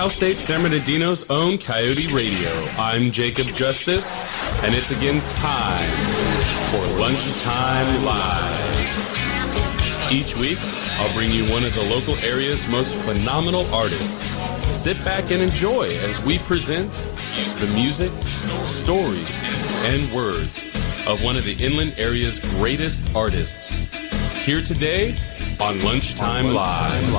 Cal State San Bernardino's own Coyote Radio. I'm Jacob Justus, and it's again time for Lunchtime Live. Each week, I'll bring you one of the local area's most phenomenal artists. Sit back and enjoy as we present the music, story, and words of one of the inland area's greatest artists. Here today on Lunchtime Live.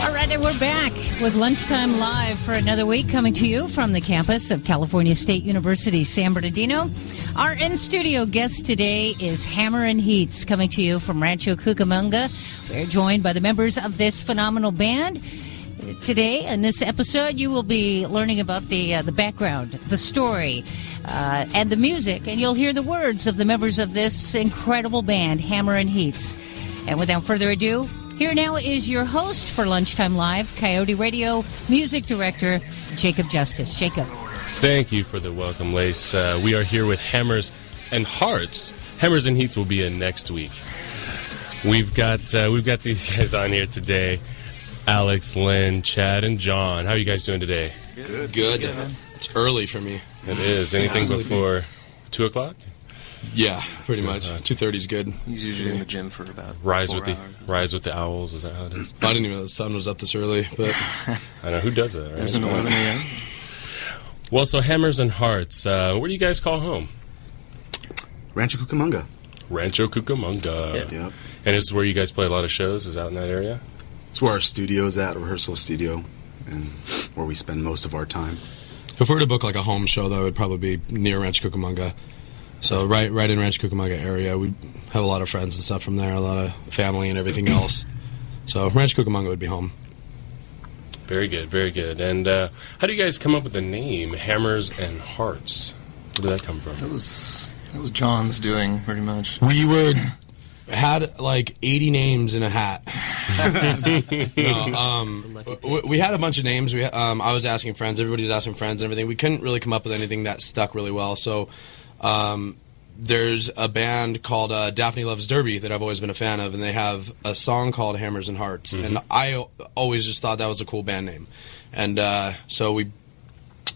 All right, and we're back with Lunchtime Live for another week, coming to you from the campus of California State University, San Bernardino. Our in-studio guest today is Hammer and Heats, coming to you from Rancho Cucamonga. We're joined by the members of this phenomenal band. Today, in this episode, you will be learning about the background, the story, and the music, and you'll hear the words of the members of this incredible band, Hammer and Heats. And without further ado, here now is your host for Lunchtime Live, Coyote Radio Music Director, Jacob Justus. Jacob. Thank you for the welcome, Lace. We are here with Hammers and Hearts. Hammers and Heats will be in next week. We've got these guys on here today. Alex, Lynn, Chad, and John. How are you guys doing today? Good. It's early for me. It is. Anything before 2 o'clock? Yeah, pretty much. 2:30 is good. He's usually in the gym for about Rise 4 with hours. the owls. Is that how it is? I didn't even know the sun was up this early, but I know who does that. Right? There's an 11 a.m. Well, so Hammers and Hearts. Where do you guys call home? Rancho Cucamonga. Rancho Cucamonga. Yep. And this is where you guys play a lot of shows. Is out in that area? It's where our studio's at, a rehearsal studio, and where we spend most of our time. if we were to book like a home show, that would probably be near Rancho Cucamonga. So right in Rancho Cucamonga area. We have a lot of friends and stuff from there, a lot of family and everything else. So Rancho Cucamonga would be home. Very good, very good. And how do you guys come up with the name Hammers and Hearts? Where did that come from? That was John's doing, pretty much. We had like 80 names in a hat. We had a bunch of names. I was asking friends. Everybody was asking friends and everything. We couldn't really come up with anything that stuck really well. So there's a band called Daphne Loves Derby that I've always been a fan of, and they have a song called Hammers and Hearts. Mm-hmm. And I always just thought that was a cool band name. And so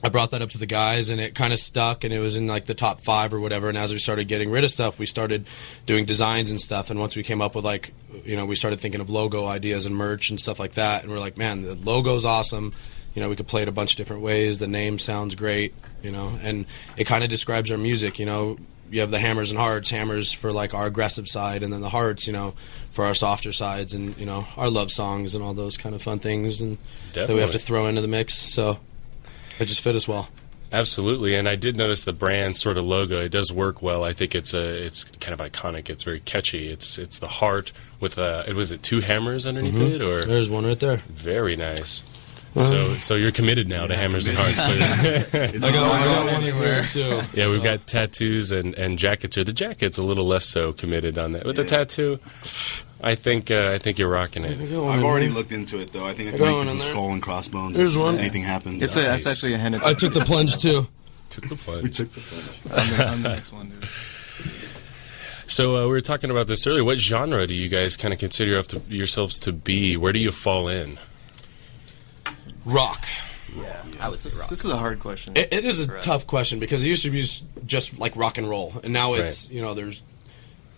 I brought that up to the guys, and it kind of stuck, and it was in like the top 5 or whatever. And as we started getting rid of stuff, we started doing designs and stuff. And once we came up with we started thinking of logo ideas and merch and stuff like that. And we're like, man, the logo's awesome. We could play it a bunch of different ways. The name sounds great, and it kind of describes our music. You have the Hammers and Hearts, hammers for like our aggressive side, and then the hearts, for our softer sides, and our love songs and all those kind of fun things, and that we have to throw into the mix. So it just fit us well. Absolutely, and I did notice the brand sort of logo. It does work well. I think it's kind of iconic. It's very catchy. It's the heart with was it 2 hammers underneath it, or there's one right there. Very nice. So you're committed now to Hammers and Hearts. I got one anywhere too. Yeah, we've got tattoos and jackets here. The jacket's a little less so committed on that. With the tattoo, I think you're rocking it. I've already looked into it, though. I think I can make this a skull and crossbones if anything happens. That's actually a hen. I took the plunge too. We took the plunge. I'm the next one, dude. So we were talking about this earlier. What genre do you guys kind of consider yourselves to be? Where do you fall in? Rock. Yeah, I would say rock. This is a hard question. It is a tough question because it used to be just like rock and roll, and now it's there's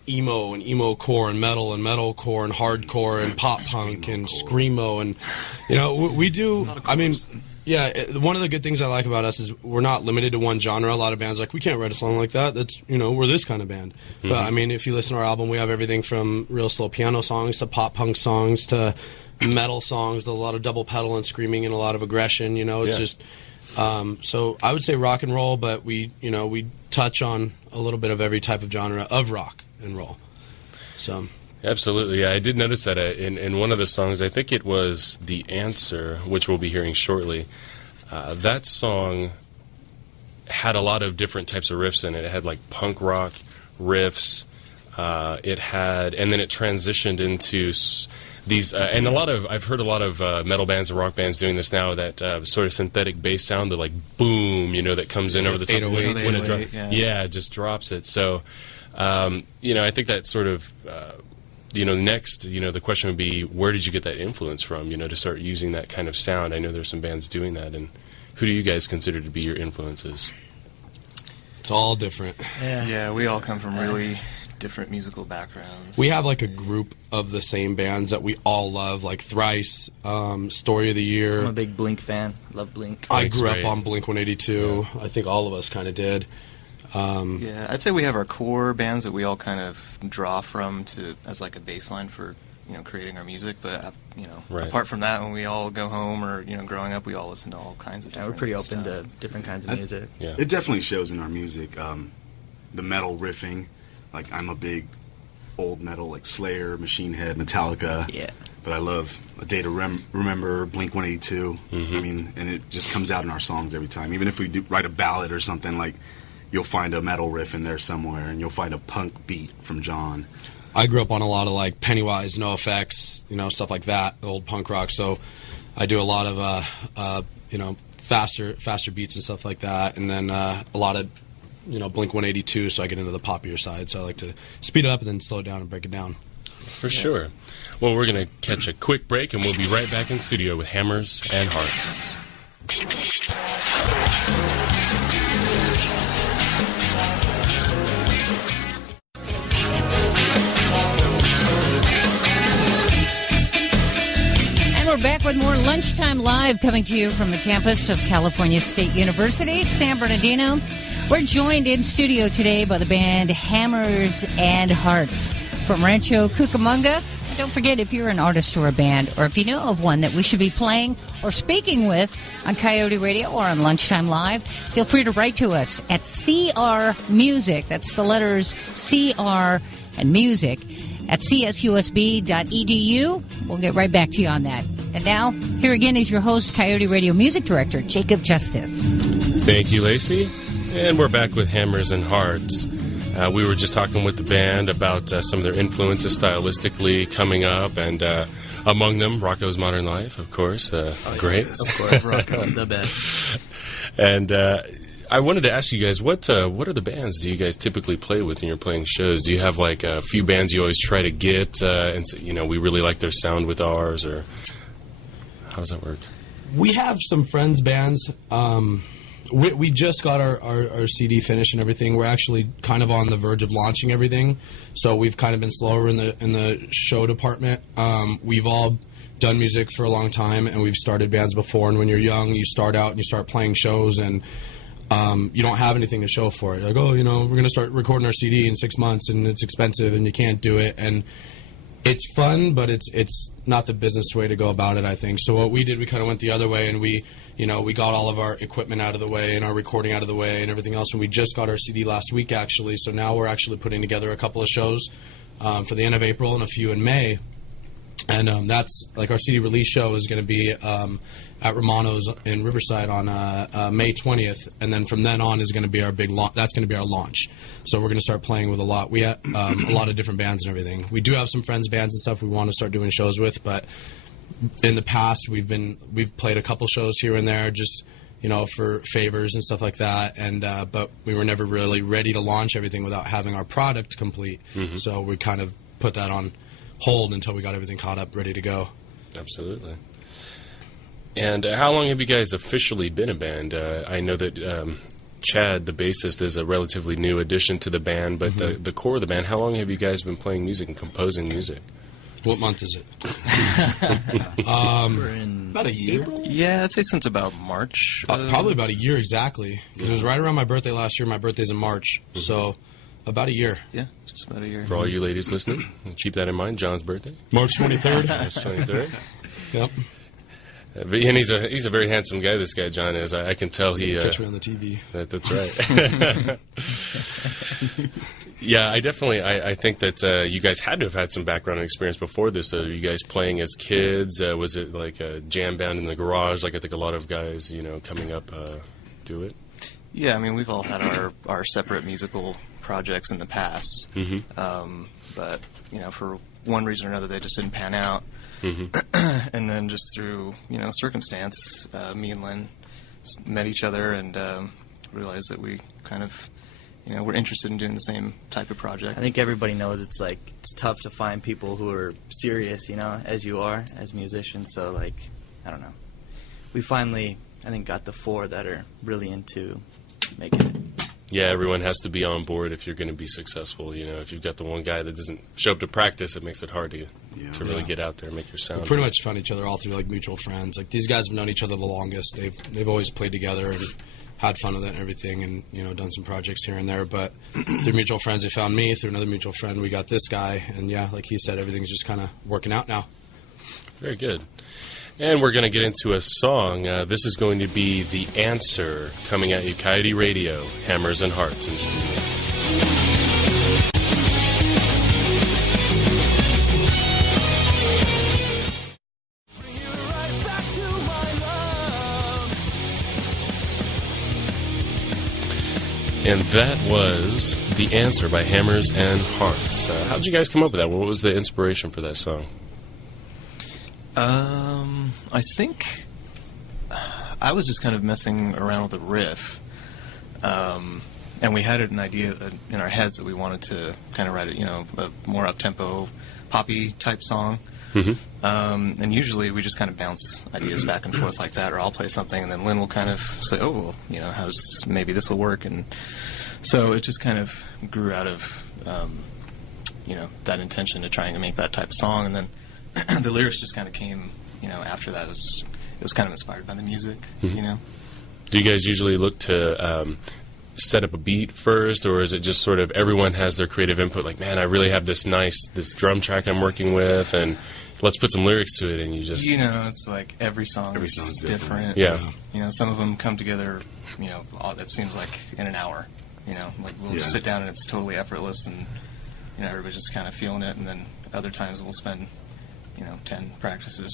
emo and emo core and metal core and hardcore and pop punk and screamo, and we do. I mean, one of the good things I like about us is we're not limited to one genre. A lot of bands we can't write a song like that. That's we're this kind of band. Mm-hmm. But I mean, if you listen to our album, we have everything from real slow piano songs to pop punk songs to metal songs with a lot of double pedal and screaming and a lot of aggression. It's just so I would say rock and roll, but we touch on a little bit of every type of genre of rock and roll. So absolutely, yeah, I did notice that in one of the songs. I think it was "The Answer," which we'll be hearing shortly. That song had a lot of different types of riffs in it. It had like punk rock riffs. It had, and then it transitioned into these, and I've heard a lot of metal bands and rock bands doing this now, that sort of synthetic bass sound, the like boom, that comes in over the top. 808. When it Yeah. it just drops it. So, I think that sort of, next, the question would be, where did you get that influence from, to start using that kind of sound? I know there's some bands doing that, and who do you guys consider to be your influences? It's all different. Yeah, we all come from really different musical backgrounds. We have like a group of the same bands that we all love, like Thrice, Story of the Year. I'm a big Blink fan. Love Blink. I Blink's grew great. up on Blink 182. I think all of us kind of did. Yeah, I'd say we have our core bands that we all kind of draw from as like a baseline for creating our music. But Right. apart from that, when we all go home or growing up, we all listen to all kinds of. Yeah, we're different pretty open stuff. to different kinds of music. Yeah. It definitely shows in our music. The metal riffing, like I'm a big old metal, like Slayer, Machine Head, Metallica. Yeah. But I love A Day to Remember, Blink 182. I mean, and it just comes out in our songs every time. Even if we write a ballad or something, like you'll find a metal riff in there somewhere, and you'll find a punk beat from John. I grew up on a lot of like Pennywise, NoFX, stuff like that, old punk rock. So I do a lot of faster beats and stuff like that, and then a lot of Blink 182. So I get into the poppier side. So I like to speed it up and then slow it down and break it down. For sure. Well, we're going to catch a quick break, and we'll be right back in studio with Hammers and Hearts. And we're back with more Lunchtime Live coming to you from the campus of California State University, San Bernardino. We're joined in studio today by the band Hammers and Hearts from Rancho Cucamonga. And don't forget, if you're an artist or a band, or if you know of one that we should be playing or speaking with on Coyote Radio or on Lunchtime Live, feel free to write to us at CR Music. That's the letters CR and Music at csusb.edu. We'll get right back to you on that. And now, here again is your host, Coyote Radio Music Director, Jacob Justus. Thank you, Lacey. And we're back with Hammers and Hearts. We were just talking with the band about some of their influences stylistically coming up, and among them, Rocco's Modern Life, of course. Great. Of course, Rocco, the best. And I wanted to ask you guys, what are the bands do you guys typically play with when you're playing shows? Do you have like a few bands you always try to get, and say, we really like their sound with ours, or how does that work? We have some friends bands. We just got our CD finished and everything. We're actually kind of on the verge of launching everything, so we've kind of been slower in the show department. We've all done music for a long time, and we've started bands before. And when you're young, you start out and you start playing shows, and you don't have anything to show for it. Like, we're going to start recording our CD in 6 months, and it's expensive, and you can't do it. And it's fun, but it's not the business way to go about it, I think. So what we did, we kind of went the other way, and we got all of our equipment out of the way and our recording out of the way and everything else. And we just got our CD last week, actually. So now we're actually putting together a couple of shows for the end of April and a few in May. And that's like our CD release show is going to be at Romano's in Riverside on May 20th, and then from then on is going to be our big launch. That's going to be our launch. So we're going to start playing with a lot. We have a lot of different bands and everything. We do have some friends bands and stuff we want to start doing shows with, but in the past we've played a couple shows here and there, just for favors and stuff like that. And but we were never really ready to launch everything without having our product complete. Mm-hmm. So we kind of put that on hold until we got everything caught up, ready to go. Absolutely. And how long have you guys officially been a band? I know that Chad, the bassist, is a relatively new addition to the band, but mm-hmm. the core of the band, how long have you guys been playing music and composing music? What month is it? We're in About a year. April? Yeah, I'd say since about March. Probably about a year exactly. Because it was right around my birthday last year. My birthday's in March. Mm-hmm. So about a year. Yeah, just about a year. For all you ladies listening, keep that in mind. John's birthday, March 23rd. March 23rd. Yep. And he's a very handsome guy. This guy John is. I can tell he. Catch me on the TV. That's right. Yeah, I definitely. I think that you guys had to have had some background and experience before this. Are you guys playing as kids? Was it like a jam band in the garage? Like I think a lot of guys, coming up, do it. Yeah, I mean, we've all had our separate musical projects in the past, but for one reason or another, they just didn't pan out. And then just through circumstance, me and Lynn met each other and realized that we kind of we're interested in doing the same type of project. I think everybody knows it's tough to find people who are serious, as you are as musicians. So I don't know. We finally, I think, got the 4 that are really into making it. Yeah, everyone has to be on board if you're going to be successful. If you've got the one guy that doesn't show up to practice, it makes it hard to really get out there and make your sound. We pretty much found each other all through mutual friends. These guys have known each other the longest. They've always played together and had fun with it and everything, and done some projects here and there. But through mutual friends, they found me. Through another mutual friend, we got this guy. And yeah, like he said, everything's just kind of working out now. Very good. And we're going to get into a song. This is going to be The Answer, coming at you, Coyote Radio, Hammers and Hearts in studio. And that was The Answer by Hammers and Hearts. How did you guys come up with that? What was the inspiration for that song? I think I was just kind of messing around with the riff, and we had an idea in our heads that we wanted to kind of write a more up-tempo, poppy type song. And usually we just kind of bounce ideas back and forth like that, or I'll play something and then Lynn will kind of say, "Oh, well, how does maybe this will work?" And so it just kind of grew out of that intention to trying to make that type of song, and then the lyrics just kind of came, after that. It was kind of inspired by the music, Do you guys usually look to set up a beat first, or is it just sort of everyone has their creative input, like, man, I really have this drum track I'm working with, and let's put some lyrics to it, and you just... it's like every song is different. Yeah. Some of them come together, it seems like in an hour, we'll just sit down and it's totally effortless, and, everybody's just kind of feeling it, and then other times we'll spend 10 practices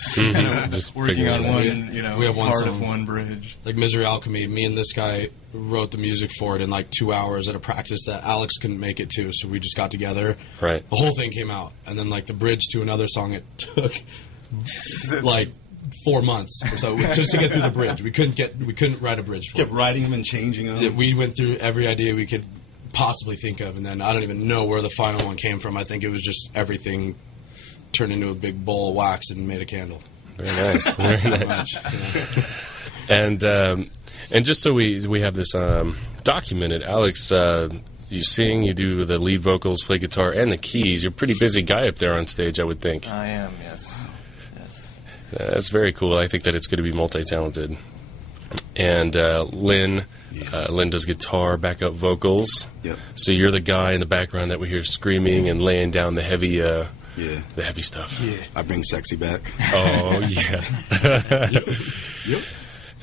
just working on one, we have one part song, of one bridge. Like Misery Alchemy, me and this guy wrote the music for it in 2 hours at a practice that Alex couldn't make it to, so we just got together. Right. The whole thing came out, and then the bridge to another song, it took 4 months or so just to get through the bridge. We couldn't write a bridge for it. Kept writing them and changing them. We went through every idea we could possibly think of, and then I don't even know where the final one came from. I think it was just everything turned into a big bowl of wax and made a candle. Very nice. Very nice. And just so we have this documented, Alex, you sing, you do the lead vocals, play guitar, and the keys. You're a pretty busy guy up there on stage, I would think. I am, yes. That's very cool. I think that it's going to be multi-talented. And Lynn does guitar, backup vocals. Yep. So you're the guy in the background that we hear screaming and laying down the heavy the heavy stuff. Yeah. I bring sexy back. Oh, yeah. Yep.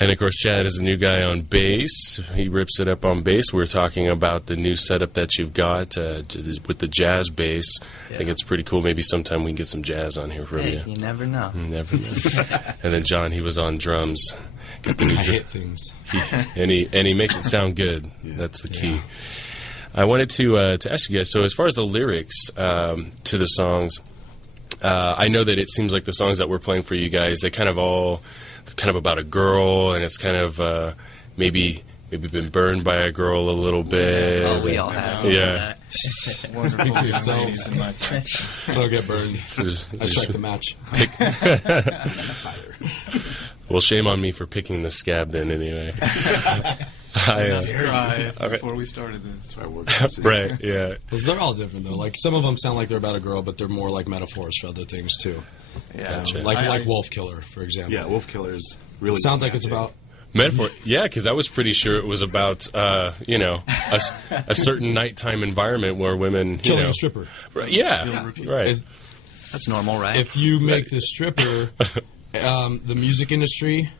And, of course, Chad is a new guy on bass. He rips it up on bass. We're talking about the new setup that you've got with the jazz bass. Yeah. I think it's pretty cool. Maybe sometime we can get some jazz on here from you. You never know. You never know. And then John, he was on drums. Got the new I hit things. And he makes it sound good. Yeah. That's the key. Yeah. I wanted to ask you guys, so as far as the lyrics to the songs, I know that it seems like the songs that we're playing for you guys, they're kind of about a girl, and it's kind of maybe been burned by a girl a little bit. Oh, we all have. Yeah. Speak for yourselves. Don't get burned. I strike the match. Well, shame on me for picking the scab then, anyway. Before we started this. Right, yeah. Because they're all different, though. Some of them sound like they're about a girl, but they're more like metaphors for other things, too. Yeah. Gotcha. Like Wolf Killer, for example. Yeah, Wolf Killer is really... It sounds like it's about... Metaphor, yeah, because I was pretty sure it was about, a certain nighttime environment where women, killing a stripper. Right, yeah, right. That's normal, right? If you make the stripper the music industry,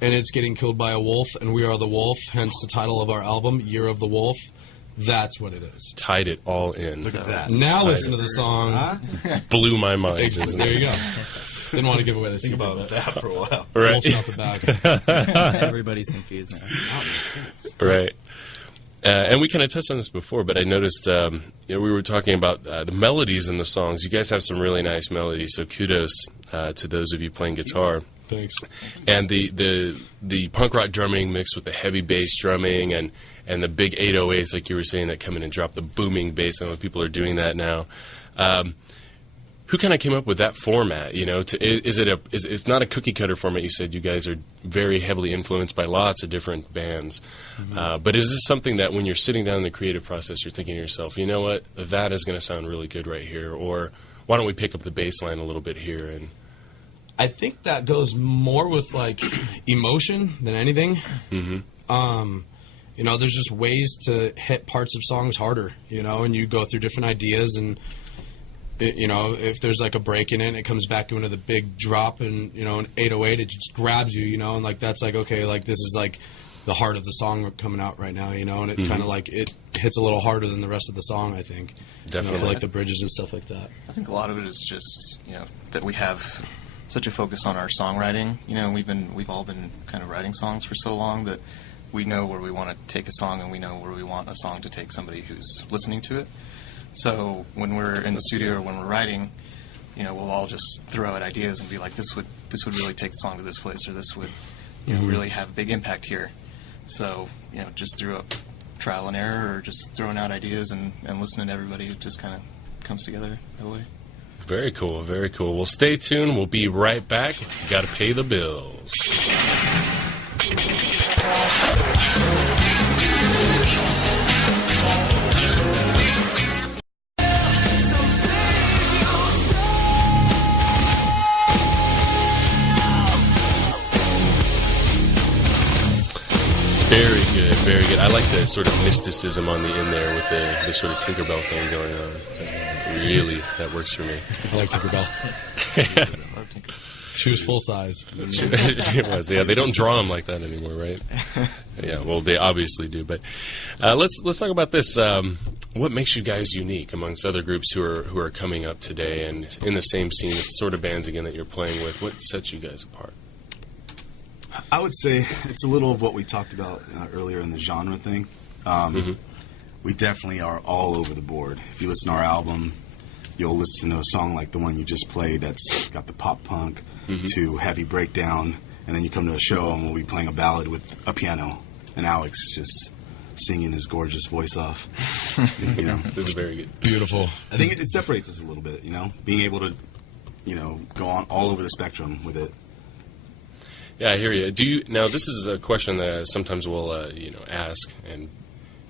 and it's getting killed by a wolf, and we are the wolf, hence the title of our album, Year of the Wolf, that's what it is. Tied it all in. Look at that. Now listen to the song. Blew my mind. There you go. Didn't want to give away the secret. Think about that for a while. Right. Wolf's out the bag. Everybody's confused now. That makes sense. Right. And we kind of touched on this before, but I noticed we were talking about the melodies in the songs. You guys have some really nice melodies, so kudos to those of you playing guitar. Thanks. And the punk rock drumming mixed with the heavy bass drumming and the big 808s, like you were saying, that come in and drop the booming bass. I know people are doing that now. Who kind of came up with that format? You know, it's not a cookie cutter format. You said you guys are very heavily influenced by lots of different bands, but is this something that when you're sitting down in the creative process, you're thinking to yourself, you know what, that is going to sound really good right here, or why don't we pick up the bass line a little bit here? And I think that goes more with like emotion than anything. You know, there's just ways to hit parts of songs harder. You know, and you go through different ideas and. You know, if there's like a break in it and it comes back into the big drop and, you know, an 808, it just grabs you, you know, and like that's like, okay, like this is like the heart of the song coming out right now, you know, and it kind of like it hits a little harder than the rest of the song, I think. Definitely. You know, for like the bridges and stuff like that. I think a lot of it is just, you know, that we have such a focus on our songwriting. You know, we've all been kind of writing songs for so long that we know where we want to take a song and we know where we want a song to take somebody who's listening to it. So when we're in the studio or when we're writing, you know, we'll all just throw out ideas and be like, this would really take the song to this place, or this would, you know, really have a big impact here. So, you know, just through a trial and error or just throwing out ideas and listening to everybody, it just kind of comes together that way. Very cool, very cool. Well, stay tuned. We'll be right back. Got to pay the bills. Very good, very good. I like the sort of mysticism on the end there with the sort of Tinkerbell thing going on. Really, that works for me. I like Tinkerbell. She was full size. She was, yeah. They don't draw them like that anymore, right? Yeah, well, they obviously do. But let's talk about this. What makes you guys unique amongst other groups who are coming up today and in the same scene, the sort of bands again that you're playing with? What sets you guys apart? I would say it's a little of what we talked about earlier in the genre thing. We definitely are all over the board. If you listen to our album, you'll listen to a song like the one you just played that's got the pop punk to heavy breakdown, and then you come to a show and we'll be playing a ballad with a piano, and Alex just singing his gorgeous voice off. You know, This is very good. Beautiful. I think it separates us a little bit, you know, being able to, you know, go on all over the spectrum with it. Yeah, I hear you. Now, this is a question that sometimes we'll, ask, and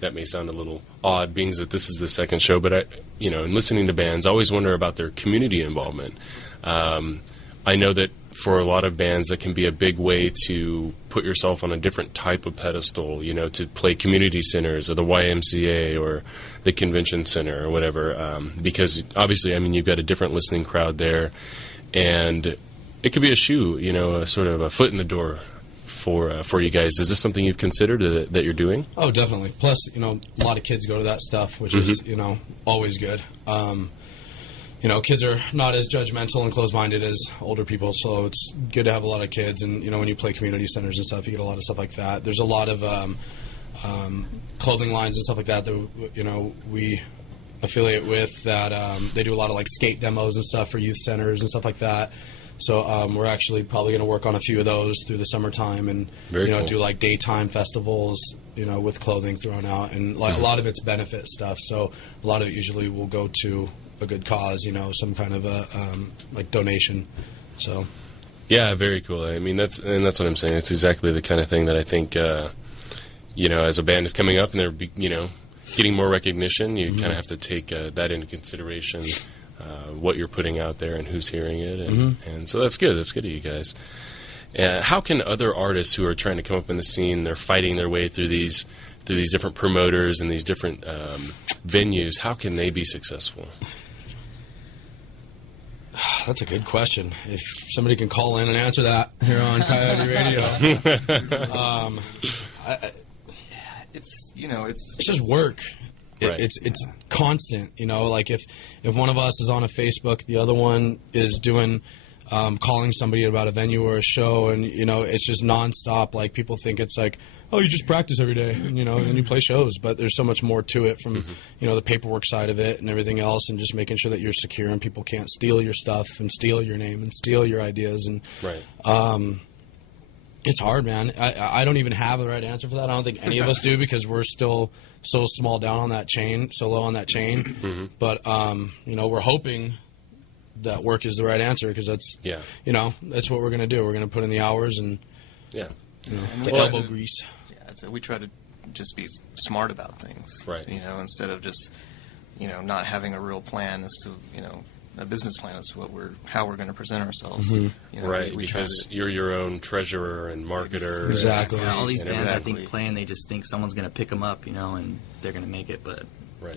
that may sound a little odd, being that this is the second show, but in listening to bands, I always wonder about their community involvement. I know that for a lot of bands, that can be a big way to put yourself on a different type of pedestal, to play community centers or the YMCA or the convention center or whatever, because obviously, you've got a different listening crowd there, and it could be a shoe, a sort of a foot in the door for you guys. Is this something you've considered that you're doing? Oh, definitely. Plus, a lot of kids go to that stuff, which is, always good. Kids are not as judgmental and closed-minded as older people, so it's good to have a lot of kids. And, when you play community centers and stuff, you get a lot of stuff like that. There's a lot of clothing lines and stuff like that we affiliate with that they do a lot of, skate demos and stuff for youth centers and stuff like that. So we're actually probably going to work on a few of those through the summertime and, cool. do daytime festivals, with clothing thrown out. And a lot of it's benefit stuff. So a lot of it usually will go to a good cause, some kind of a donation. So. Yeah, very cool. That's what I'm saying. It's exactly the kind of thing that I think, as a band is coming up and they're, getting more recognition, you kind of have to take that into consideration. What you're putting out there and who's hearing it, and so that's good. That's good of you guys. How can other artists who are trying to come up in the scene, they're fighting their way through these different promoters and these different venues, how can they be successful? That's a good question. If somebody can call in and answer that here on Coyote Radio. It's just work. Right. It's constant, if one of us is on a Facebook, the other one is doing calling somebody about a venue or a show, and it's just nonstop. People think it's oh, you just practice every day, and then you play shows. But there's so much more to it from, the paperwork side of it and everything else, and just making sure that you're secure and people can't steal your stuff and steal your name and steal your ideas. And it's hard, man. I don't even have the right answer for that. I don't think any of us do, because we're still so small down on that chain, so low on that chain. But, we're hoping that work is the right answer, because that's, that's what we're going to do. We're going to put in the hours and, the elbow grease. Yeah, so we try to just be smart about things, right? Instead of just, not having a real plan as to, a business plan as to how we're going to present ourselves. Right, because you're your own treasurer and marketer. Exactly. Yeah, all these bands, I think, play and they just think someone's going to pick them up, and they're going to make it, but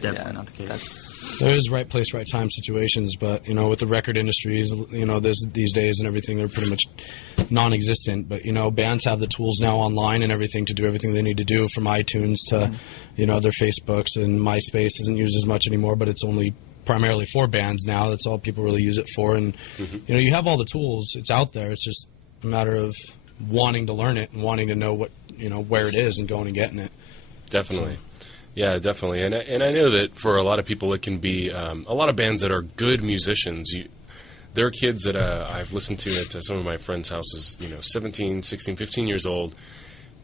definitely not the case. There is right place, right time situations, but, with the record industries, these days and everything, they're pretty much non-existent. But, bands have the tools now online and everything to do everything they need to do, from iTunes to, their Facebooks, and MySpace isn't used as much anymore, but it's only primarily for bands now. That's all people really use it for. And, you have all the tools. It's out there. It's just a matter of wanting to learn it and wanting to know what, where it is and going and getting it. Definitely. Yeah, definitely. And I know that for a lot of people it can be a lot of bands that are good musicians. There are kids that I've listened to at some of my friends' houses, 17, 16, 15 years old,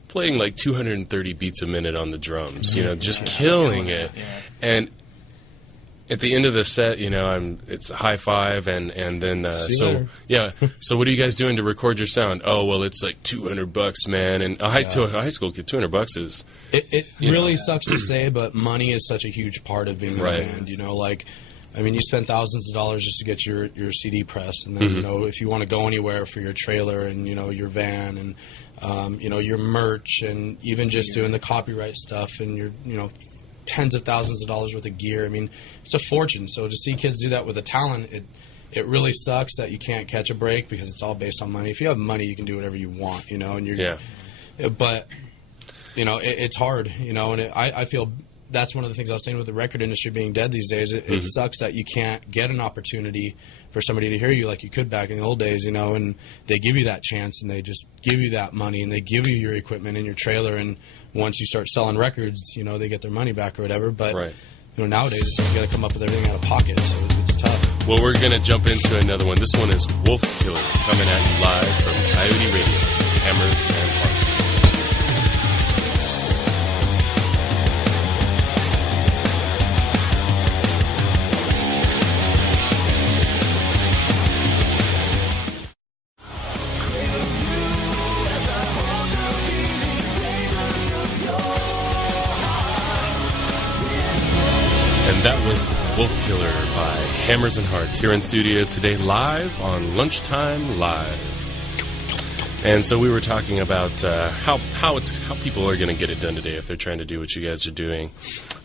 playing like 230 beats a minute on the drums, just killing it. Yeah. And at the end of the set, it's a high five, and then so what are you guys doing to record your sound? Oh, well, it's like $200, man. And to a high school kid, $200 is it really sucks to say, but money is such a huge part of being in a band. You spend thousands of dollars just to get your CD press, and then if you want to go anywhere for your trailer and your van and your merch, and even just doing the copyright stuff and your tens of thousands of dollars worth of gear. I mean, it's a fortune. So to see kids do that with a talent, it really sucks that you can't catch a break, because it's all based on money. If you have money, you can do whatever you want, and you're, but, it's hard, and I feel that's one of the things I was saying with the record industry being dead these days. It sucks that you can't get an opportunity for somebody to hear you like you could back in the old days, and they give you that chance, and they just give you that money, and they give you your equipment and your trailer, and once you start selling records, they get their money back or whatever. But nowadays you got to come up with everything out of pocket, so it's tough. Well, we're gonna jump into another one. This one is Wolf Killer, coming at you live from Coyote Radio, Hammers and Hearts. That was Wolf Killer by Hammers and Hearts here in studio today, live on Lunchtime Live. And so we were talking about how people are going to get it done today if they're trying to do what you guys are doing.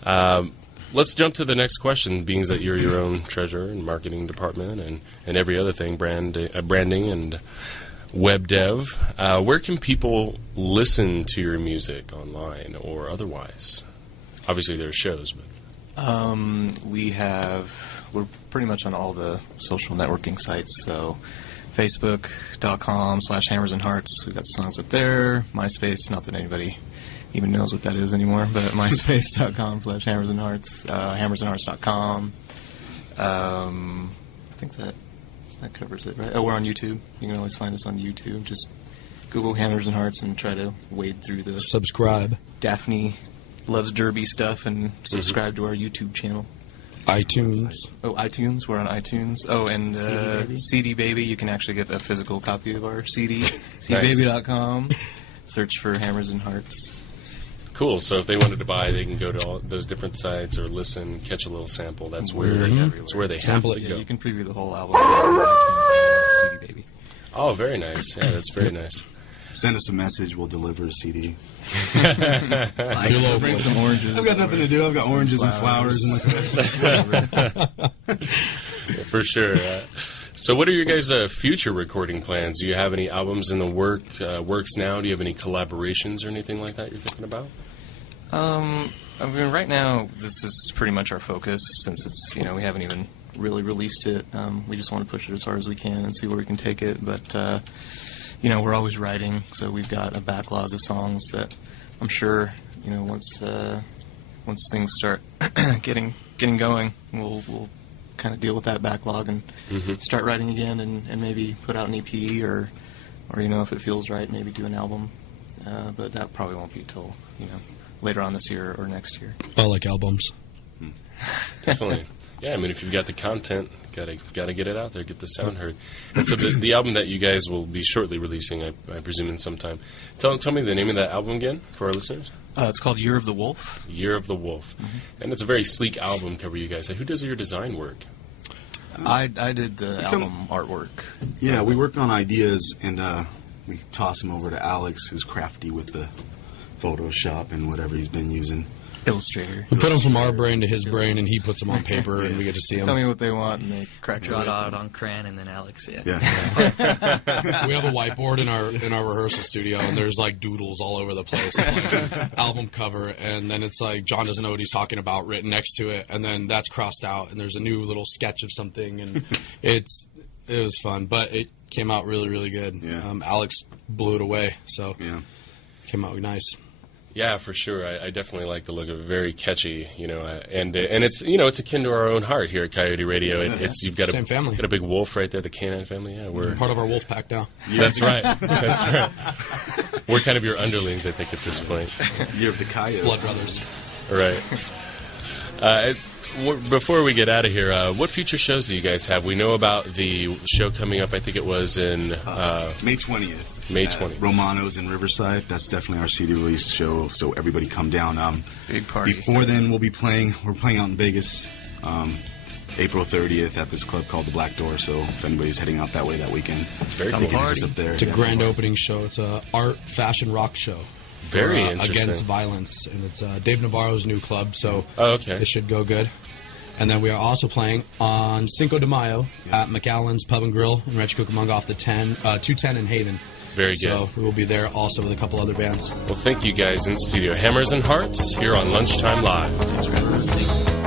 Let's jump to the next question, being that you're your own treasurer and marketing department and every other thing, branding and web dev. Where can people listen to your music online or otherwise? Obviously, there are shows, but we're pretty much on all the social networking sites, so Facebook.com/Hammers and Hearts. We've got songs up there. MySpace, not that anybody even knows what that is anymore, but MySpace.com/Hammers and Hearts, HammersandHearts.com. I think that covers it, right? Oh, we're on YouTube. You can always find us on YouTube. Just Google Hammers and Hearts and try to wade through the subscribe Daphne Loves Derby stuff and subscribe to our YouTube channel. iTunes. Oh, iTunes. We're on iTunes. Oh, and CD Baby. You can actually get a physical copy of our CD. CDbaby.com. Search for Hammers and Hearts. Cool. So if they wanted to buy, they can go to all those different sites or listen, catch a little sample. That's where they have to go. You can preview the whole album. iTunes, CD Baby. Oh, very nice. Yeah, that's very nice. Send us a message. We'll deliver a CD. Bring some oranges. I've got nothing to do. I've got oranges and flowers and for sure. So, what are your guys' future recording plans? Do you have any albums in the works now? Do you have any collaborations or anything like that you're thinking about? I mean, right now this is pretty much our focus, since it's we haven't even really released it. We just want to push it as hard as we can and see where we can take it, but. We're always writing, so we've got a backlog of songs that I'm sure, you know, once things start getting going, we'll kind of deal with that backlog and start writing again, and maybe put out an EP or you know, if it feels right, maybe do an album. But that probably won't be till, you know, later on this year or next year. I like albums. Definitely. Yeah, I mean, if you've got the content, gotta get it out there, get the sound heard. And so the album that you guys will be shortly releasing, I presume, in some time. Tell me the name of that album again for our listeners. It's called Year of the Wolf. Year of the Wolf. And it's a very sleek album cover you guys. Who does your design work? I did the album artwork. Yeah, we work on ideas, and we toss them over to Alex, who's crafty with the Photoshop and whatever he's been using. Illustrator. We put them from our brain to his brain, and he puts them on paper, and we get to see them. Tell me what they want, and they crack Draw it out on crayon, and then Alex, We have a whiteboard in our rehearsal studio, and there's like doodles all over the place, of, like an album cover, and then it's like John doesn't know what he's talking about written next to it, and then that's crossed out, and there's a new little sketch of something, and it was fun, but it came out really, really good. Yeah. Alex blew it away, so came out nice. Yeah, for sure. I definitely like the look of it. Very catchy, you know, and it's, you know, it's akin to our own heart here at Coyote Radio. You've got Same family. Got a big wolf right there, the canine family. Yeah, we're part of our wolf pack now. That's right. That's right. We're kind of your underlings, I think, at this point. Year of the Coyote. Blood brothers. Right. Before we get out of here, what future shows do you guys have? We know about the show coming up. I think it was in May 20th. May 20th. Romano's in Riverside. That's definitely our CD release show, so everybody come down. Big party. Before then, we're playing out in Vegas April 30th at this club called the Black Door, so if anybody's heading out that way that weekend, very they cool. can hit us up there. It's a grand opening show. It's a art, fashion, rock show. Very interesting. Against violence, and it's Dave Navarro's new club, so it should go good. And then we are also playing on Cinco de Mayo at McAllen's Pub and Grill in Rancho Cucamonga off the 210 in Haven. Very good. So we will be there also with a couple other bands. Well, thank you guys in studio. Hammers and Hearts here on Lunchtime Live.